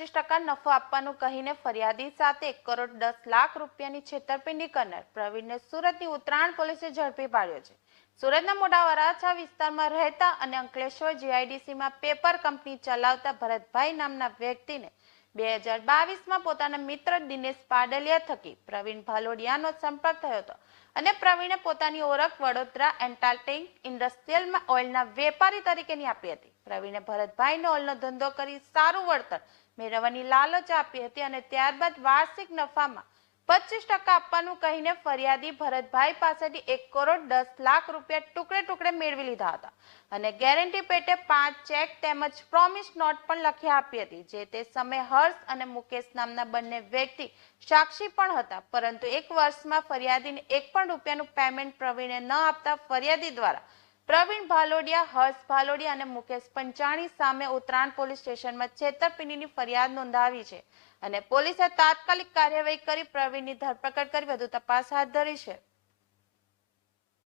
નફો આપવાનું કહીને ફરિયાદી સાથે એક કરોડ દસ લાખ રૂપિયાની છેતરપિંડી કરનાર પ્રવીણને સુરતની ઉત્તરાયણ પોલીસે ઝડપી પાડ્યો છે. સુરતના મોટા વરાછા વિસ્તારમાં રહેતા અને અંકલેશ્વર જીઆઈડીસીમાં પેપર કંપની ચલાવતા ભરતભાઈ નામના વ્યક્તિને બે હજાર બાવીસમાં પોતાના મિત્ર દિનેશ પાડલિયા થકી પ્રવીણ ભાલોડિયાનો સંપર્ક થયો હતો. અને પ્રવીણે પોતાની ઓળખ વડોદરા એન્ટાલ્ટિંગ ઇન્ડસ્ટ્રીયલમાં ઓઇલના વેપારી તરીકેની આપી હતી. પ્રવીણે ભરતભાઈને ઓઇલનો ધંધો કરી સારું વળતર મેળવવાની લાલચ આપી હતી અને ત્યારબાદ વાર્ષિક નફામાં પચીસ ટકા આપવાનું કહીને ફરિયાદી ભરતભાઈ પાસેથી એક કરોડ દસ લાખ રૂપિયા ટુકડે ટુકડે મેળવી લીધા હતા. અને ગેરંટી પેટે પાંચ ચેક તેમજ પ્રોમિસ નોટ પણ લખી આપી હતી, જે તે સમયે હર્ષ અને મુકેશ નામના બંને વ્યક્તિ સાક્ષી પણ હતા. પરંતુ એક વર્ષમાં ફરિયાદીને એક પણ રૂપિયાનું પેમેન્ટ પ્રવીણે ન આપતા ફરિયાદી દ્વારા પ્રવીણ ભાલોડિયા, હર્ષ ભાલોડિયા અને મુકેશ પંચાણી સામે ઉત્તરાયણ પોલીસ સ્ટેશનમાં છેતરપિંડીની ફરિયાદ નોંધાવી છે અને પોલીસે તાત્કાલિક કાર્યવાહી કરી પ્રવીણની ધરપકડ કરી વધુ તપાસ હાથ ધરી છે.